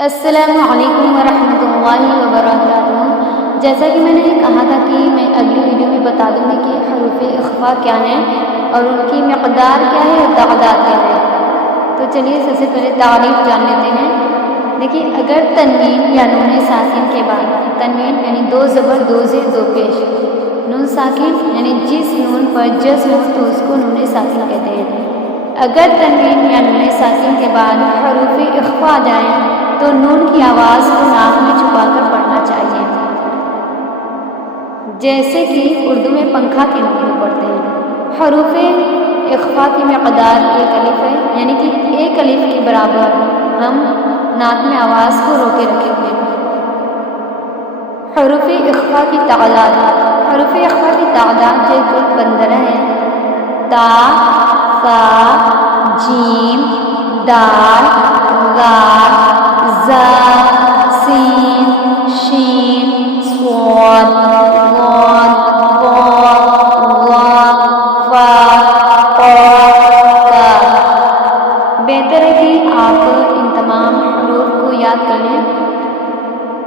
السلام علیکم ورحمۃ اللہ وبرکاتہ۔ جیسا کہ میں نے کہا تھا کہ میں اگلی ویڈیو میں بتا دوں گی کہ حروف اخفاء کیا ہیں اور ان کی مقدار کیا ہے اور تعداد کیا ہے۔ تو چلیے سب سے پہلے تعریف جان لیتے ہیں۔ دیکھیے، اگر تنوین یا نون ساکن کے بعد تنوین یعنی دو زبر دو زیر دو پیش، نون ساکن یعنی جس نون پر جزم ہو تو اس کو نون ساکن کہتے ہیں۔ اگر تنوین یا نون ساکن کے بعد حروف اخفاء آ جائیں تو نون کی آواز کو ناک میں چھپا کر پڑھنا چاہیے، جیسے کہ اردو میں پنکھا کے نون میں پڑھتے ہیں۔ حروف اخفاء کی مقدار ایک الف ہے، یعنی کہ ایک الف کے برابر ہم ناک میں آواز کو روکے رکھیں گے۔ حروف اخفاء کی تعداد، حروف اخفاء کی تعداد جو کل 15 ہے۔ تا، ثا، جیم، دال، غال، زا، سین، شین، صاد، ضاد، ضاد، ظا، فا، قاف، کاف۔ بہتر ہے کہ آپ ان تمام حروف کو یاد کر لیں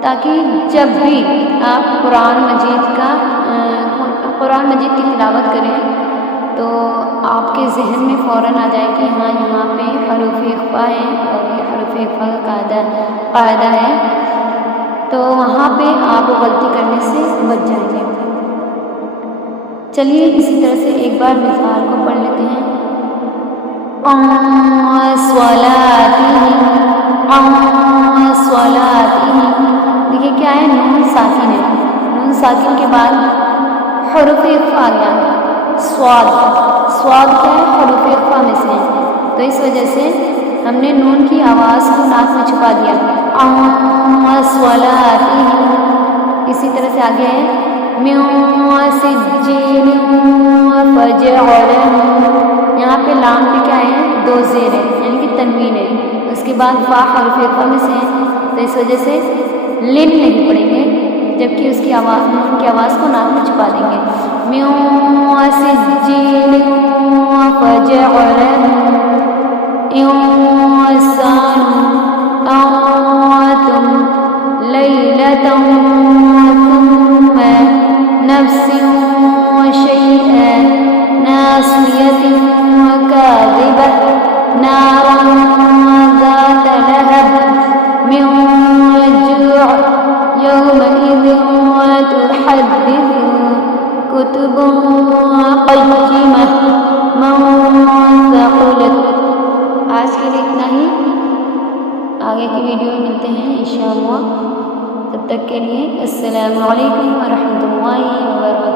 تاکہ جب بھی آپ قرآن مجید کی تلاوت کریں تو آپ کے ذہن میں فوراً آ جائے کہ ہاں یہاں پہ حروف اخفاء ہے اور یہ حروف اخفاء کا قاعدہ ہے، تو وہاں پہ آپ غلطی کرنے سے بچ جائیں گے۔ چلیے اسی طرح سے ایک بار مثال کو پڑھ لیتے ہیں۔ دیکھیے کیا ہے، نون ساکن ہے، نون ساکن کے بعد حروف اخفاء آ گیا۔ سواد، سواد کیا ہے، حروف اخفاء میں سے ہے، تو اس وجہ سے ہم نے نون کی آواز کو ناک میں چھپا دیا۔ اسی طرح سے آگے ہے یہاں پہ لام پہ کیا ہے، دو زیر ہے، یعنی کہ تنوین ہے، اس کے بعد فا حرف اخفاء میں سے ہے، تو اس وجہ سے لن نہیں پڑھیں گے، جبکہ اس کی آواز، نون کی آواز کو ناک میں چھپا دیں گے۔ آج کے لیے اتنا ہی، آگے کی ویڈیو میں ملتے ہیں انشاءاللہ۔ تب تک کے لیے السلام علیکم ورحمۃ اللہ وبرکاتہ۔